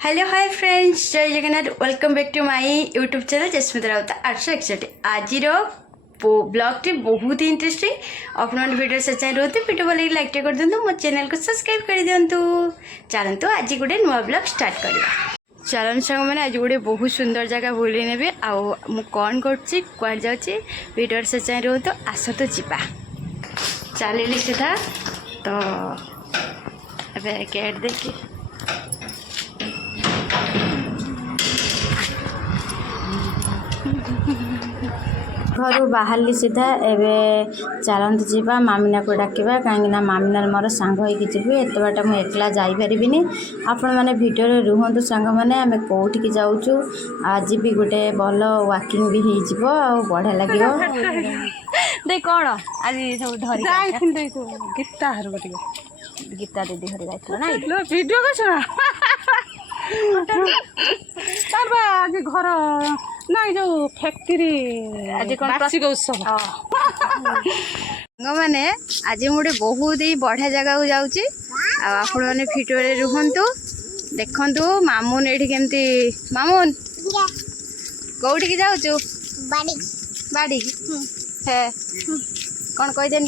Hello hi friends, जय Jagannath. Welcome back to my YouTube channel Jasmita Raut 861। आज blog T बहुत ही interesting. अपन video से चाहिए रोते वीडियो वाले लाइक कर दिंतु, मो चैनल को सब्सक्राइब कर दिंतु। चलतु आज गोटे नुआ ब्लॉग स्टार्ट करवा। चलन सांग मैंने आज गोटे बहुत सुंदर जगह बुले ने आउ कौन कर जाऊँगी वीडियो से चाहिए रोत आस तो जीवा। चलिली सीधा तो अबे गेट देखी घर बाहरली सीधा एवं चलते जावा मामिना को डाकवा कहीं मामिना मोर सांग होगी एत बाट मुझे एकला जापरि। आपण मैंने भिडियो रुहतु सांग मैंने आम कौटिक जाऊँ। आज भी गोटे भल वाकिंग भी हो बढ़िया लगे। देख कौन आज सब धरी गीता गीता दीदी हर जाइल वीडियो आज घर ना जो फैक्ट्री आज वार्षिक उत्सव मैंने आज मुझे बहुत ही बढ़िया जगह को जाऊँगी। आपण मैंने भिडियो रुहतु देखु मामून ये केमती मामून कौटिक जाऊँ बाड़ी है कौन कहीदेन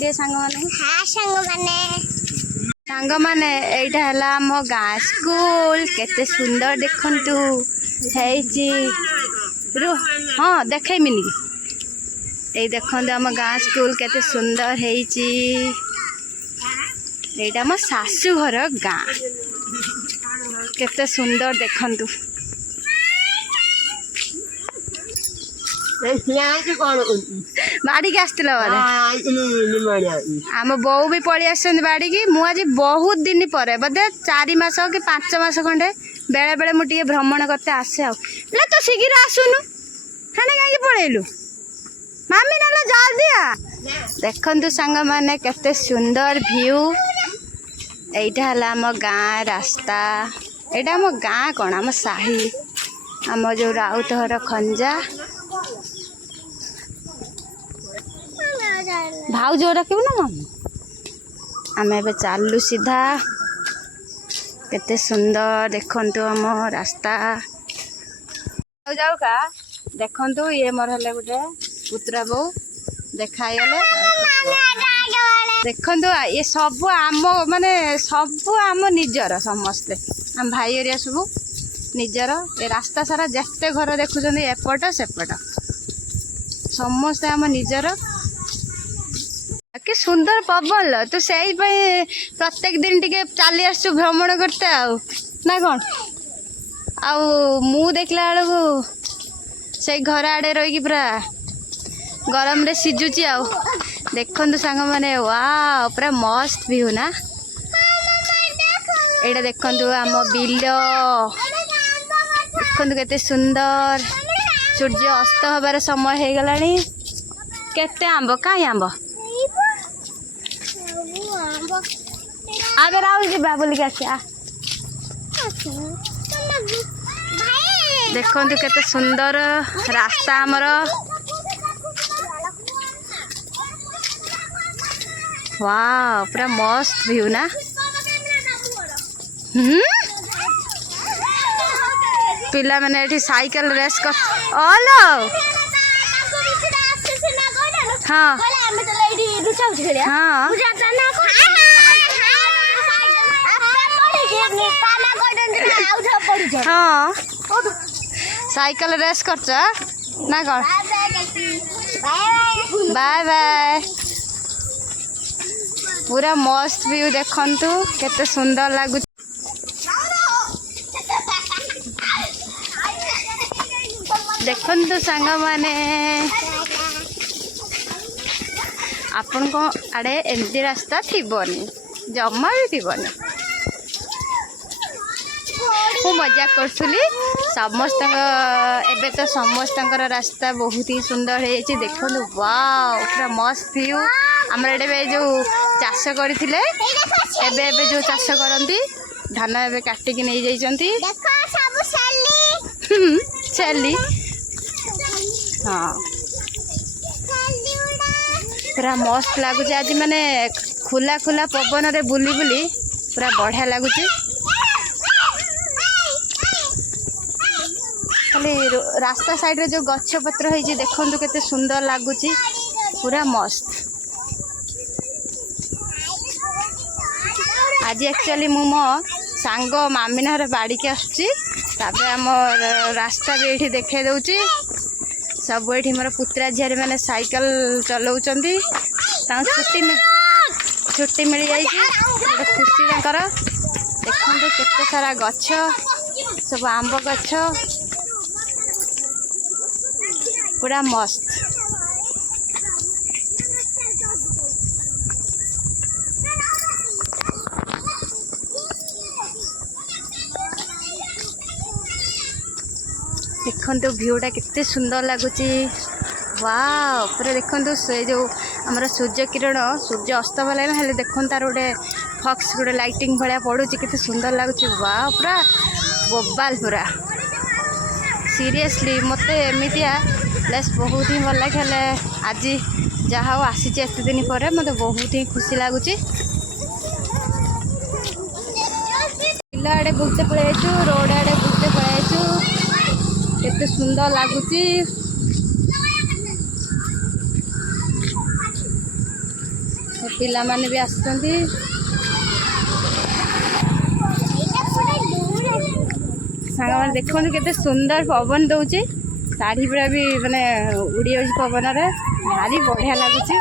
सांग माने एटा हला आम गाँ स्कूल केते सुंदर देखंतु हेची रो हाँ देखेमिनी ए देखंतु आम गाँ स्कूल केते सुंदर हेची। एटा मो सासू घर गाँ केते सुंदर देखंतु। बाड़ी की आसला आम बो भी पलि आस बाड़ी की मुझे बहुत दिन पर बोधे 4 मास कि 5 मास खंडे बेले बेले मुझे भ्रमण करते आसे आले तो शीघ्र आसुनु हेने कहीं पलैलु मामी ना जल्दी आ। देखु सांग मैंने केते सुंदर व्यू। एटा हला आम गाँ रास्ता एटा आम गाँ कौन आम साही आम जो राउत घर खंजा भाउज रखिबु ना मम्मी। आम ए चलु सीधा केते सुंदर देखंतु आम रास्ता जाऊ का देखंतु ये मोर हले गोटे पुत्रा बो देखाई गले देखंतु ये सब आम माने सब आम निजर समस्ते आम भाई एरिया सब निजर। ए रास्ता सारा जेते घर देखुछन एपट सेपट समस्ते आम निजर। कि सुंदर पवन लो तू से प्रत्येक दिन टिके चली आसु भ्रमण करते ना कौन मु देखला बेलू से घर आड़े रही पूरा गरम रे सिजुची देखु सांग मैंने वाह पूरा मस्त व्यू ना। एटा देखु आम बिल देखु केते सुंदर सूर्य अस्त हबार समय हो गलानी। केते आंब कहीं आंब आगे राहुल जी बोल के आसिया देखु केते सुंदर रास्ता आमर वाह पूरा मस्त व्यू ना। पिला मैंने एठी साइकिल रेस कर हाँ हाँ हाँ साइकिल रेस कर ना कौन बाय बाय। पूरा मस्त व्यू देखंतु केते सुंदर लागु। देखंतु सांग माने आपण को आड़े एमती रास्ता थीबनी जमा भी थीबनी। मु मजाक करी समस्त एबे तो समस्त रास्ता बहुत ही सुंदर है देखो वाव पूरा मस्त व्यू। आमर एडे जो चाष करते एबे जो चाष करती धान एबे काटिकी नहीं जाइछंती छेली हाँ पूरा मस्त लगुच। आज माने खुला खुला पवन रे बुली बुली पूरा बढ़िया लगुच। एक्चुअली रास्ता साइड रे जो गछ पत्र होइछि देखंतु केते सुंदर लागुछि पूरा मस्त। आज एक्चुअली मु मो सांग मामिनार बाड़ी के आसुछि तापर आम रास्ता भी ये देखे दउछि सब ये मोर पुत्रा झील मैंने साइकिल चलाउछंती छुट्टी मिल जाइए खुशी तांकर देखंतु केते सारा गछ सब आंब गछ पूरा मस्त। देखंतु व्यूटा कितने सुंदर लगुच वाव पूरा देखंतु से जो आमर सूर्य किरण सूर्य अस्त भले हेल्ले देखो तार गोटे फक्स गोटे लाइटिंग भाया पड़ू कितने सुंदर लगुच वाव पूरा बोबाल पूरा सीरियसली मत एमतिया प्लेस बहुत ही भल लगे। आज जहाँ आसी एत दिन पर मत बहुत ही खुशी लगुच। बिल आड़े बुलते पलू रोड आड़े बुलते पलू केते सुंदर लगुच। पिला माने भी आसुचंती सांग मैंने देखो केते सुंदर पवन दउची साड़ी पूरा भी माने उड़ी जाउची पवन रे भारी बढ़िया लगुची।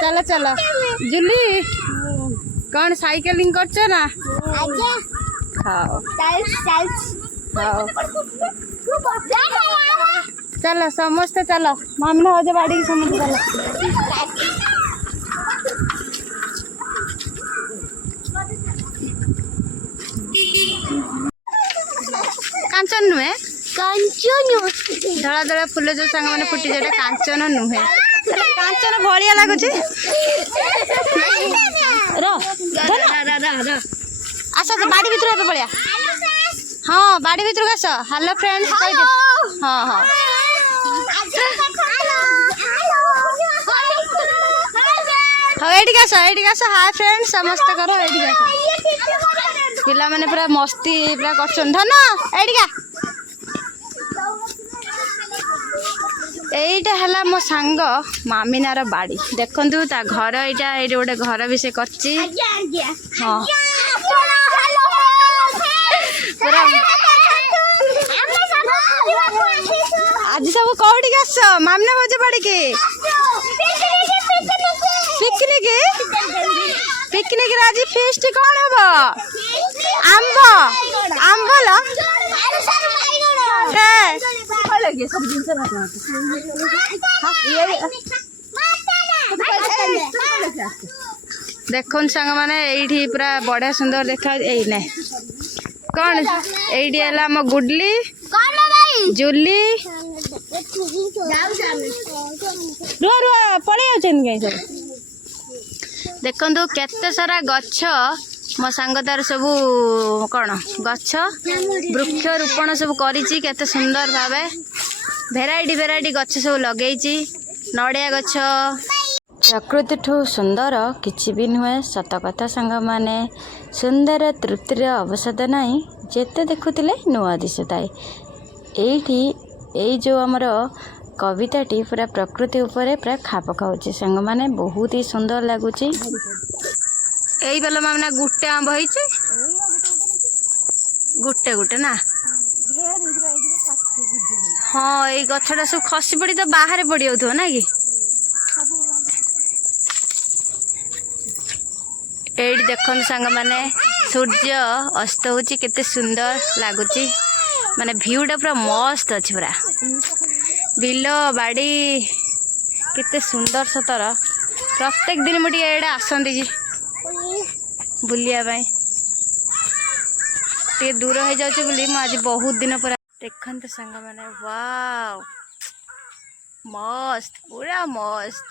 चलो चलो जुली कौन साइकिलिंग करछ ना खाओ खाओ चलो समस्ते चलो मामना हो बाड़ी की समझ चलो कांचन नुहे धड़ा धड़ा फुल जो सांग मैंने फुटी जाए कांचन नुहे कांचन भलिया लगुच आस बाड़ी भर पलिया हाँ बाड़ी भर आस हेलो फ्रेंड्स हाँ हाँ हाँ ये आस हाय फ्रेंड्स समस्त करो ये पिला मैंने पूरा मस्ती पूरा कर धन एडिका এইটা হলা মো সাঙ্গ মামিনার বাড়ি দেখন্তু তা ঘর এইটা এইটা গোটে ঘর भी से करछि हाँ आज सब कौटी आस मामिना भोज बाड़ी के पिकनिक पिकनिक आज फेस्ट कौन हम आंब आंबल देखो सांग मैंने ये पूरा बढ़िया सुंदर देखा ये कौन ये मो गुडली जुली रुआ रुआ पड़े जाए देखो केते सारा गछ मो सांग तार सब कौन गछ वृक्ष रोपण सब करिछि केते सुंदर भावे भेराइटी भेराइटी गछ सब लगेछि नड़िया गछ प्रकृति ठू सुंदर किछि भी नुहे सत कथा सांग माने सुंदर तृप्तिर अवसाद नहीं जेते देखुतिले नुआ दिसुताए एठी एई जो हमर कविताटी पूरा प्रकृति उपरे पूरा खाप खाଉଛି सांग माने बहुत ही सुंदर लागुछि। एई बेला मामना गुट्टे आंब होइछि गुट्टे गुट्टे ना हाँ ये गछटा सब खसी पड़ी तो बाहर पड़ी जाउथो ना कि एठी देखन सांग माने सूर्य अस्त होछि केते सुंदर लागुछि माने व्यूटा पूरा मस्त अछि पूरा बिल बाड़ी केते सुंदर सतर प्रत्येक दिन मुझे एडा आसंती जी बुलिया टे दूर हो जाऊँ बोली आज बहुत दिन पर देखते सांग मैंने वाव मस्त पूरा मस्त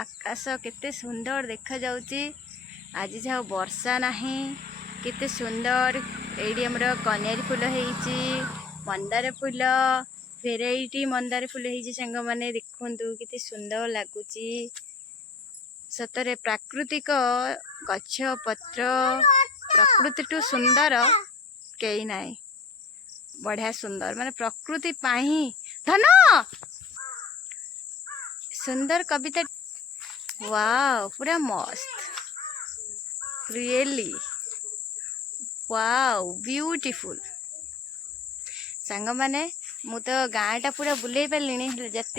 आकाश केते सुंदर देखा जाउची आज जहाँ वर्षा नहीं केते सुंदर एडी हमर कन्यारी फूल होईची मंदार फूल भेराइटी मंदार फूल होईची सांग माने देखंतु केते सुंदर लागुची सतरे प्राकृतिक गछ पत्र प्रकृति सुंदर कई नाई बढ़िया सुंदर माने प्रकृति पाही धन सुंदर कविता वाव पूरा मस्त रियली वाव ब्यूटीफुल सांग माने मु तो गाँटा पूरा बुले पारे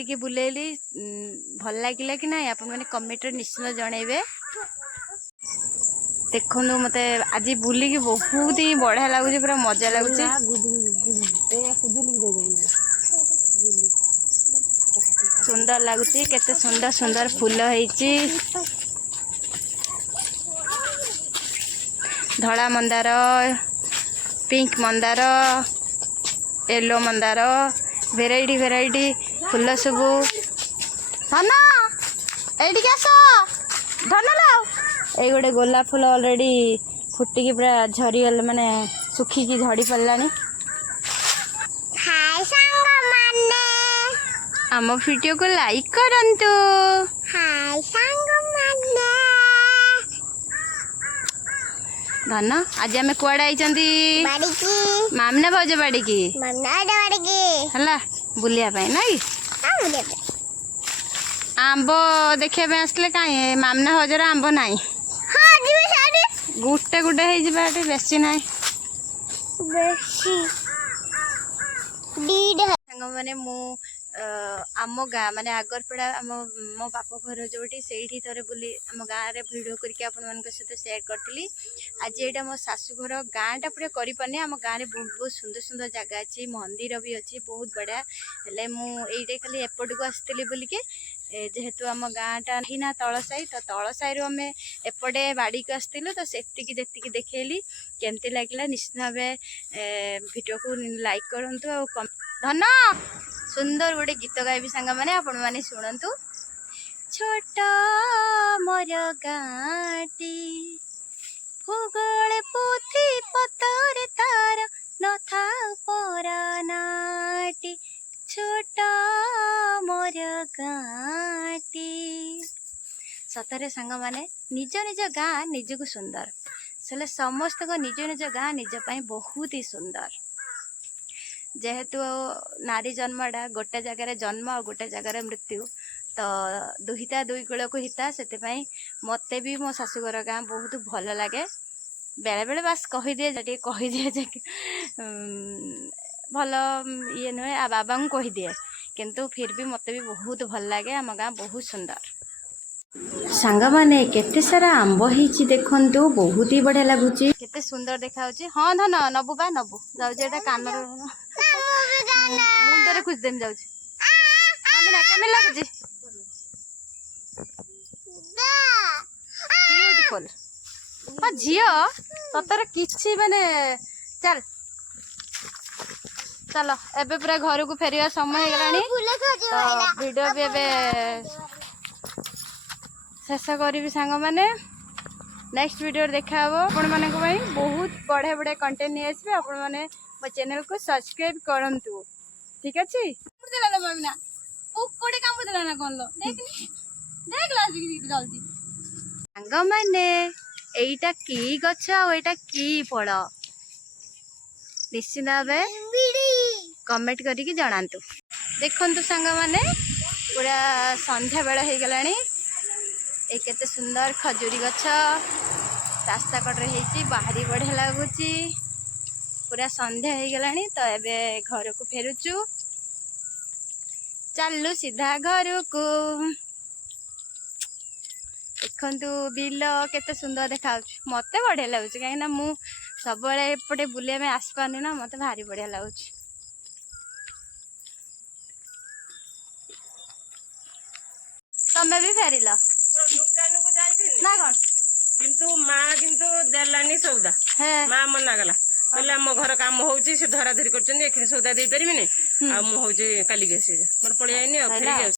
जी बुलेली भल लगे कि ना आप कमेंट निश्चित जनइबे देखो मत आज बुलिकी बहुत ही बढ़िया लगुच पूरा मजा लगुच सुंदर लगुच केते सुंदर सुंदर फूल होईची धड़ा मंदार पिंक मंदार येलो मंदार भेराइटी भेराइटी फूल सब धन ये आस धन लाओ ये गोटे गोलाप फूल ऑलरेडी फुटिकी पूरा झरी गल माने सुखिकी झड़ी पड़लानी हाय सांग माने आम वीडियो को लाइक करंतु हाय सांग माने धन आज आम कुआड़े आइचंती बाड़ी की मामना भाउज बाड़ी की मन्ना बाड़ी की हला बुलिया पाई ना कि हम दे आंब देखिया आसले कहीं मामना भाउजर आंब नाई हां जीवे साडी गुटे गुटे हे जिबा बेसी नाई बेसी डीड सांग माने मु आम गाँ माने आगरपड़ा आम मो बाप घर जो से थोड़े बुली आम गाँव में भिड करके आपण सहित सेयार करी आज यहाँ मो शाशुघर गाँटा पूरा करपारे आम गाँव में बहुत बहुत सुंदर सुंदर जगह अच्छी मंदिर भी अच्छी बहुत बढ़िया हेल्ले मुझे खाली एपट को आसती बोलिके जेहेतु आम गाँटा ही ना तल साई तो तल साई आम एपटे बाड़ी को आसलु तो सेतिकी जेतिकी देखली केमती लगे निश्चित भाव वीडियो को लाइक करूँ और धन सुंदर गोटे गीत गायबी सांग मैंने आपण मैंने शुणु छोट मोर गाँटी भूगोल पोथी पतर तार नथा परानाटी छोट मोर गाँटी सतरे सांग माने निज निज गाँ निजक सुंदर से समस्त को निज निज गाँ निजपाई बहुत ही सुंदर जेहेतु नारी जन्मटा गोटे जगार जन्म और गोटे जगार मृत्यु तो दुहिता दुई कूल को हिता से मत भी मो शाशुघर गाँ बहुत भल लगे बेले बेले बास कहीदिए कहीदिए भल ये नुहे आ बाबा को कहीदिए किंतु फिर भी मत भी बहुत भल लगे आम गाँ बहुत सुंदर सांग माने केते सारा आंब होईची देखंतु बहुत ही बढ़िया लगुच केते सुंदर देखा हाँ धन नबु बा नबु जाऊे कान मुंडे खुश देम जाऊँ केमे लगुच ब्यूटीफुल हाँ झील सतर कि माने चल चलो एबे पूरा घर को फेरिया समय हो वीडियो भी एबे शेष करी सांग मैंने नेक्स्ट वीडियो देखा आपण मान बहुत बढ़िया बढ़िया कंटेंट नहीं आसबे आपण मैंने मो चैनल को सब्सक्राइब करंतु ठीक अच्छे सांग मैंने एटा की गछ एटा की फल निश्चित भाव कमेंट करके जनातु देखंतु सांग मैंने पूरा संध्या बेला हो गलानी ए केते सुंदर खजूरी गछ रास्ता कड़े होती बाहरी बढ़िया लगुच पूरा संध्या हो गलानी तो एबे घर को फेरुचु चलु सीधा घर को देखंतु बिल केते सुंदर देखा मत बढ़िया लगुच कहीं मु सब एपटे बुलिया में आस पानी ना मत भारी बढ़िया लगुच तमें भी फेरिल ना कौन किंतु माँ किंतु देलानी सौदा माँ मना गला कहले आम घर काम होउची से धरा धरी करछन एखिन सौदा दे परिबिनी आ मु होउची काली गेसी मोर पळियानी आ फेरि